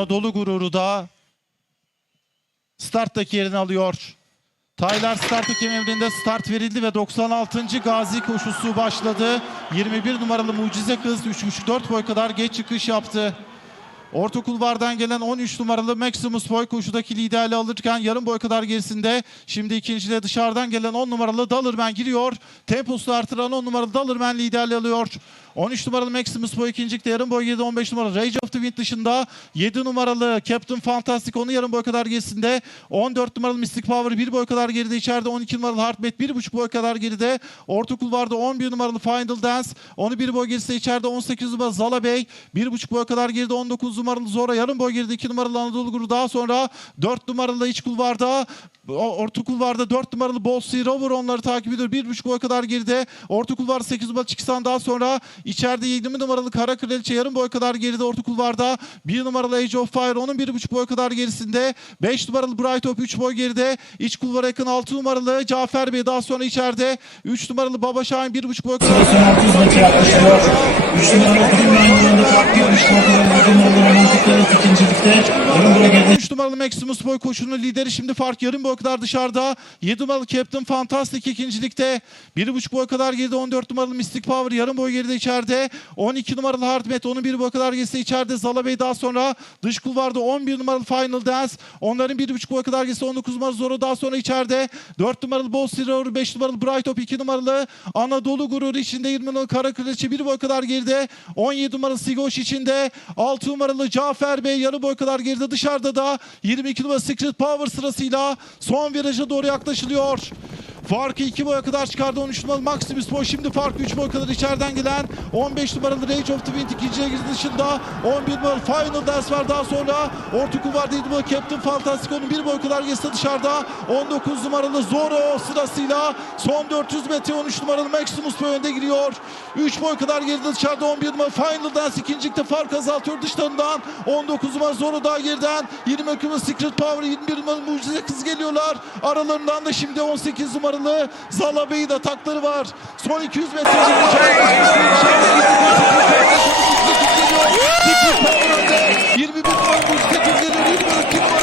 Anadolu gururu da starttaki yerini alıyor. Taylar start hakem emrinde start verildi ve 96. Gazi koşusu başladı. 21 numaralı Mucize Kız 3.5-4 boy kadar geç çıkış yaptı. Orta kulvardan gelen 13 numaralı Maximus Boy koşudaki liderliği alırken yarım boy kadar gerisinde. Şimdi ikincide dışarıdan gelen 10 numaralı Dalırman giriyor. Temposunu artıran 10 numaralı Dalırman liderliği alıyor. 13 numaralı Maximus Boy ikincilikte yarım boy geride 15 numaralı Rage of the Wind dışında 7 numaralı Captain Fantastic onu yarım boy kadar gerisinde 14 numaralı Mystic Power 1 boy kadar geride içeride 12 numaralı Heartbeat 1.5 boy kadar geride orta kulvarda 11 numaralı Final Dance onu 1 boy gerisinde içeride 18 numaralı Zala Bey 1.5 boy kadar geride 19 numaralı Zora yarım boy geride 2 numaralı Anadolu Guru daha sonra 4 numaralı iç kulvarda Orta kulvarda 4 numaralı Bossy Rover onları takip ediyor. 1.5 boy kadar geride. Orta kulvar 8 numaralı Çıksan daha sonra içeride 7 numaralı Kara Kraliçe yarım boy kadar geride. Orta kulvarda 1 numaralı Age of Fire onun 1.5 boy kadar gerisinde. 5 numaralı Bright Hope 3 boy geride. İç kulvara yakın 6 numaralı Cafer Bey daha sonra içeride. 3 numaralı Baba Şahin 1.5 boy kadar Son 30 metre yaklaşıyor. 3 numaralı Kudüm aynı anda farklı yarışta ortadan 7 numaralı romantikler ikincilikte. Yarım geldi. 3 numaralı Maximus Boy koşunun lideri şimdi fark yarım boy kadar dışarıda. 7 numaralı Captain Fantastic ikincilikte. 1,5 boy kadar geride 14 numaralı Mystic Power yarım boy geride içeride. 12 numaralı Hardmet onun 1 boy kadar gerisi içeride. Zala Bey daha sonra dış kulvarda 11 numaralı Final Dance. Onların 1,5 boy kadar gerisi 19 numaralı Zoro daha sonra içeride. 4 numaralı Boss Terror, 5 numaralı Bright Hop, 2 numaralı Anadolu Gurur içinde 20 numaralı Kara Kraliçe 1 boy kadar geride. 17 numaralı Sigoş içinde. 6 numaralı Cafer Bey yarı boy kadar geride dışarıda da 22 numaralı Secret Power sırasıyla son viraja doğru yaklaşılıyor. Farkı 2 boya kadar çıkardı 13 numaralı Maximus Boy. Şimdi farkı 3 boy kadar içeriden gelen 15 numaralı Rage of the Wind ikinciye girdi dışında. 11 numaralı Final Dance var daha sonra. Orta kulvarda 7 numaralı Captain Fantastic onun 1 boy kadar geçti dışarıda. 19 numaralı Zoro sırasıyla son 400 metre 13 numaralı Maximus Boy önde giriyor. 3 boy kadar geride dışarıda 11 numaralı Final Dance ikincilikte fark azaltıyor dışlarından. 19 numaralı Zoro daha geriden. 20 numaralı Secret Power 21 numaralı Mucize Kız geliyorlar. Aralarından da şimdi 18 numaralı Zala Bey'in atakları var. Son 200 metre. Önde. 21 numaralı Mucize Kız geliyor. 22 numaralı Secret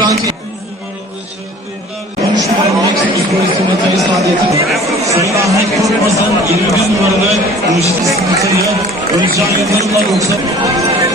Ekrem Kuru Apranti 13 numaralı Maximus Boy Simatayı Saadet'i. Sayın Ahmet Korkmaz'ın 21 numaralı Mucize Simatayı Özcan Yıldırım'la 90.